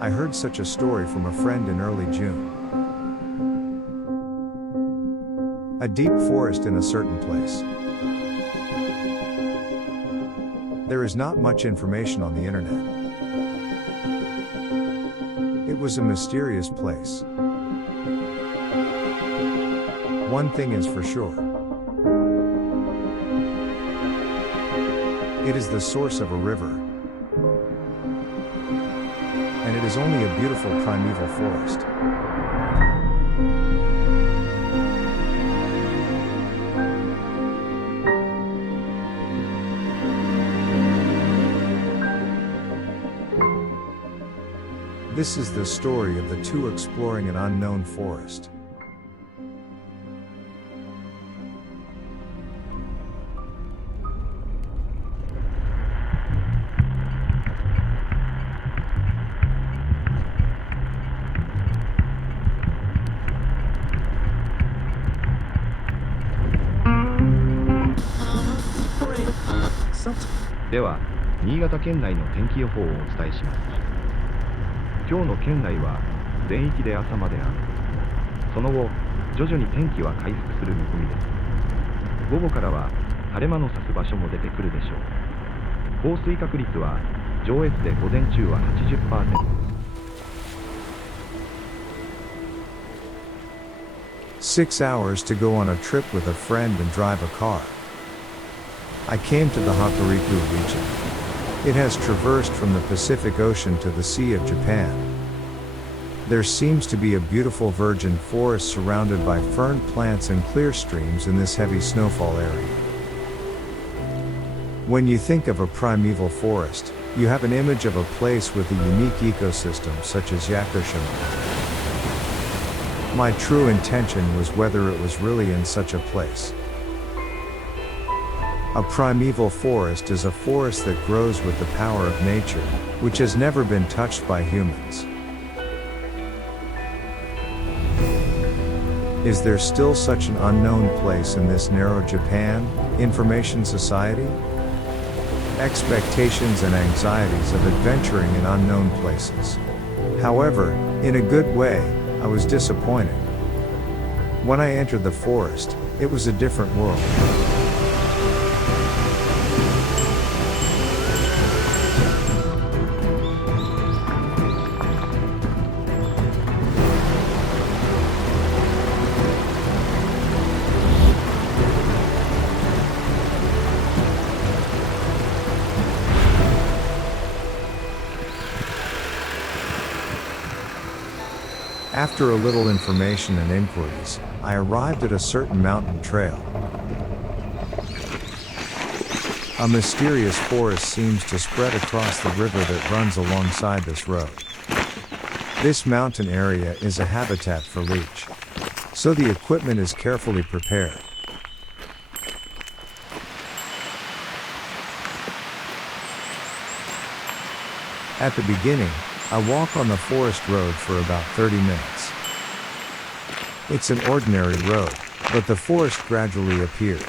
I heard such a story from a friend in early June. A deep forest in a certain place. There is not much information on the internet. It was a mysterious place. One thing is for sure. It is the source of a river. And it is only a beautiful primeval forest. This is the story of the two exploring an unknown forest. So では、新潟県内の天気予報をお伝えします。今日の県内は全域で朝まで雨。その後、徐々に天気は回復する見込みです。午後からは晴れ間の差す場所も出てくるでしょう。降水確率は上越で午前中は 80%。6 hours to go on a trip with a friend and drive a car. I came to the Hokuriku region. It has traversed from the Pacific Ocean to the Sea of Japan. There seems to be a beautiful virgin forest surrounded by fern plants and clear streams in this heavy snowfall area. When you think of a primeval forest, you have an image of a place with a unique ecosystem such as Yakushima. My true intention was whether it was really in such a place. A primeval forest is a forest that grows with the power of nature, which has never been touched by humans. Is there still such an unknown place in this narrow Japan, information society? Expectations and anxieties of adventuring in unknown places. However, in a good way, I was disappointed. When I entered the forest, it was a different world. After a little information and inquiries, I arrived at a certain mountain trail. A mysterious forest seems to spread across the river that runs alongside this road. This mountain area is a habitat for leech. So the equipment is carefully prepared. At the beginning, I walk on the forest road for about 30 minutes. It's an ordinary road, but the forest gradually appears.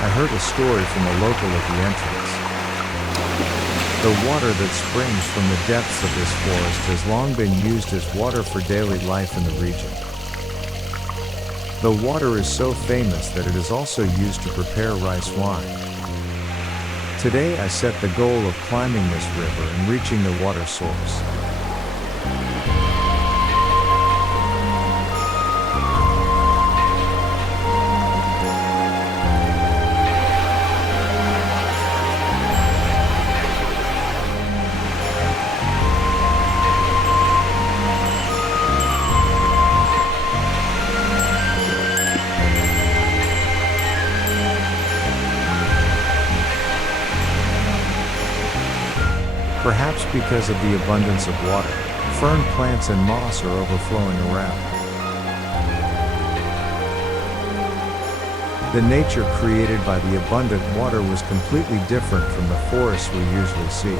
I heard a story from a local at the entrance. The water that springs from the depths of this forest has long been used as water for daily life in the region. The water is so famous that it is also used to prepare rice wine. Today I set the goal of climbing this river and reaching the water source. Perhaps because of the abundance of water, fern plants and moss are overflowing around. The nature created by the abundant water was completely different from the forests we usually see.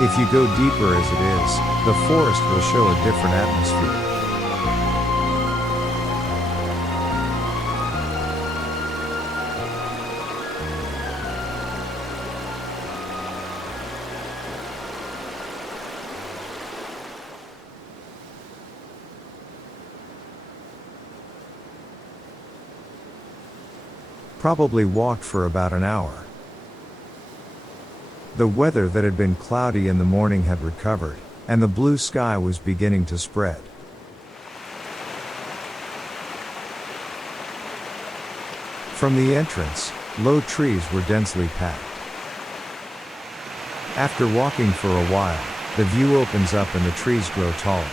If you go deeper as it is, the forest will show a different atmosphere. Probably walked for about an hour. The weather that had been cloudy in the morning had recovered, and the blue sky was beginning to spread. From the entrance, low trees were densely packed. After walking for a while, the view opens up and the trees grow taller.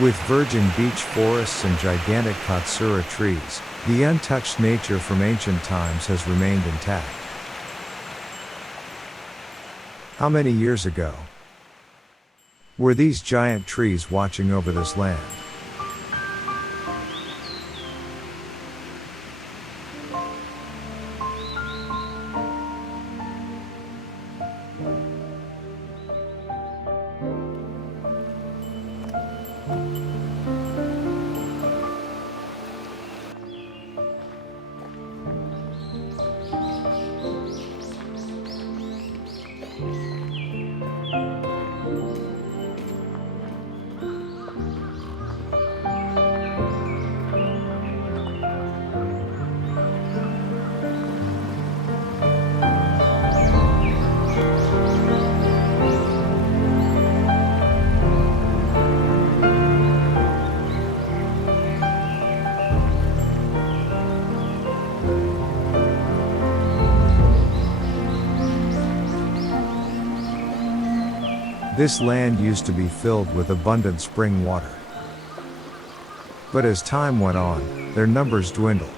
With virgin beech forests and gigantic katsura trees, the untouched nature from ancient times has remained intact. How many years ago were these giant trees watching over this land? This land used to be filled with abundant spring water. But as time went on, their numbers dwindled.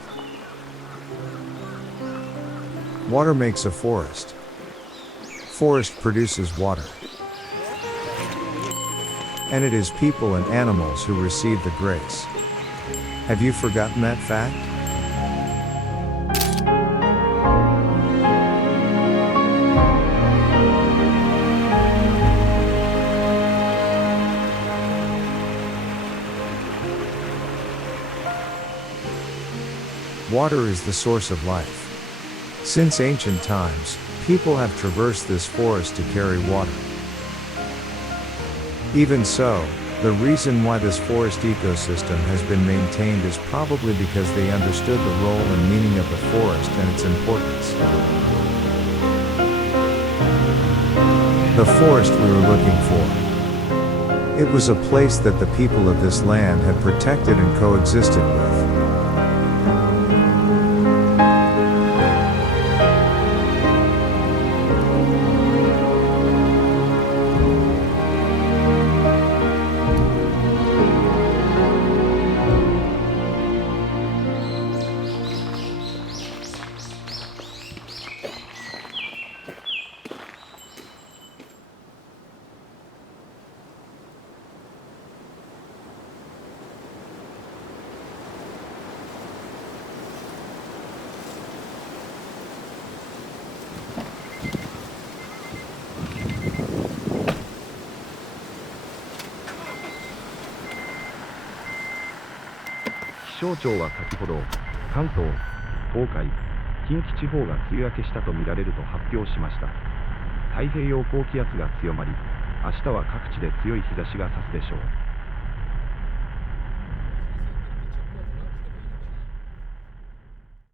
Water makes a forest. Forest produces water. And it is people and animals who receive the grace. Have you forgotten that fact? Water is the source of life. Since ancient times, people have traversed this forest to carry water. Even so, the reason why this forest ecosystem has been maintained is probably because they understood the role and meaning of the forest and its importance. The forest we were looking for. It was a place that the people of this land had protected and coexisted with.気象庁は先ほど、関東、東海、近畿地方が梅雨明けしたとみられると発表しました。太平洋高気圧が強まり、明日は各地で強い日差しが差すでしょう。